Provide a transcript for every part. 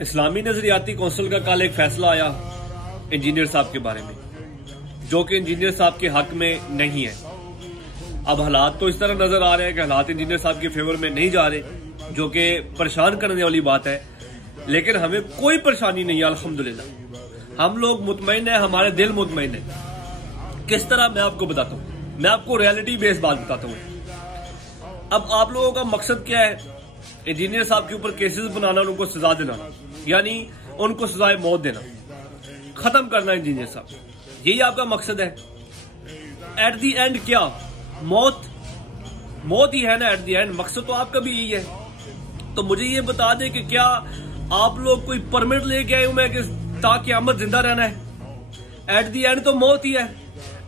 इस्लामी नजरियाती council का कल एक फैसला आया इंजीनियर साहब के बारे में, जो कि इंजीनियर साहब के हक में नहीं है। अब हालात तो इस तरह नजर आ रहे हैं कि हालात इंजीनियर साहब के फेवर में नहीं जा रहे, जो कि परेशान करने वाली बात है। लेकिन हमें कोई परेशानी नहीं है, अल्हम्दुलिल्लाह। हम लोग मुतमईन है, हमारे दिल मुतमईन है। किस तरह मैं आपको बताता हूँ, मैं आपको रियलिटी बेस्ड बात बताता हूँ। अब आप लोगों का मकसद क्या है? इंजीनियर साहब के ऊपर केसेस बनाना और उनको सजा दिलाना, यानी उनको सजाए मौत देना, खत्म करना इंजीनियर साहब, यही आपका मकसद है। एट दी एंड क्या मौत ही है ना? एट दी एंड मकसद तो आपका भी यही है। तो मुझे ये बता दें कि क्या आप लोग कोई परमिट लेके आए हुए हैं कि ताकि क़यामत जिंदा रहना है? एट दी एंड तो मौत ही है।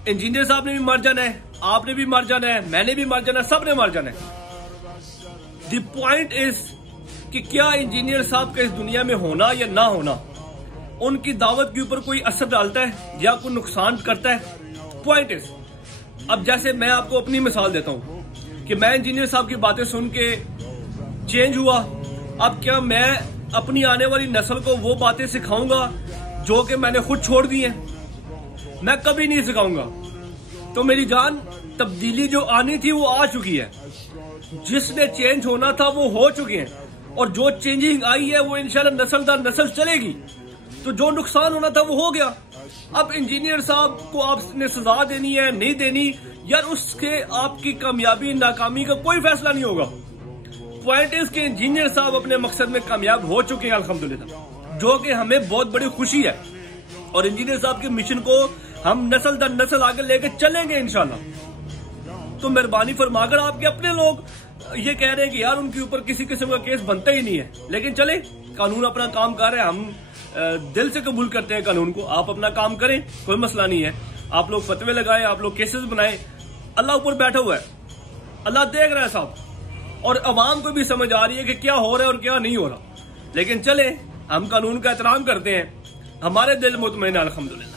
इंजीनियर साहब ने भी मर जाना है, आपने भी मर जाना है, मैंने भी मर जाना है, सबने मर जाना है। द पॉइंट इज कि क्या इंजीनियर साहब का इस दुनिया में होना या ना होना उनकी दावत के ऊपर कोई असर डालता है या कोई नुकसान करता है? पॉइंट इज, अब जैसे मैं आपको अपनी मिसाल देता हूं कि मैं इंजीनियर साहब की बातें सुन के चेंज हुआ। अब क्या मैं अपनी आने वाली नस्ल को वो बातें सिखाऊंगा जो कि मैंने खुद छोड़ दी हैं? मैं कभी नहीं सिखाऊंगा। तो मेरी जान, तब्दीली जो आनी थी वो आ चुकी है, जिसने चेंज होना था वो हो चुके हैं, और जो चेंजिंग आई है वो इंशाल्लाह नस्ल दर नस्ल चलेगी। तो जो नुकसान होना था वो हो गया। अब इंजीनियर साहब को आपने सजा देनी है नहीं देनी, यार उसके आपकी कामयाबी नाकामी का कोई फैसला नहीं होगा। पॉइंट इज कि इंजीनियर साहब अपने मकसद में कामयाब हो चुके हैं अल्हम्दुलिल्लाह, जो कि हमें बहुत बड़ी खुशी है। और इंजीनियर साहब के मिशन को हम नस्ल दर नस्ल आगे लेके चलेंगे इंशाल्लाह। तो मेहरबानी फरमाकर, आपके अपने लोग ये कह रहे हैं कि यार उनके ऊपर किसी किस्म का केस बनता ही नहीं है, लेकिन चले, कानून अपना काम कर रहे हैं, हम दिल से कबूल करते हैं कानून को। आप अपना काम करें, कोई मसला नहीं है। आप लोग फतवे लगाएं, आप लोग केसेस बनाएं, अल्लाह ऊपर बैठा हुआ है, अल्लाह देख रहा है साहब, और अवाम को भी समझ आ रही है कि क्या हो रहा है और क्या नहीं हो रहा। लेकिन चले, हम कानून का एहतराम करते हैं, हमारे दिल मुतमईन है अल्हम्दुलिल्लाह।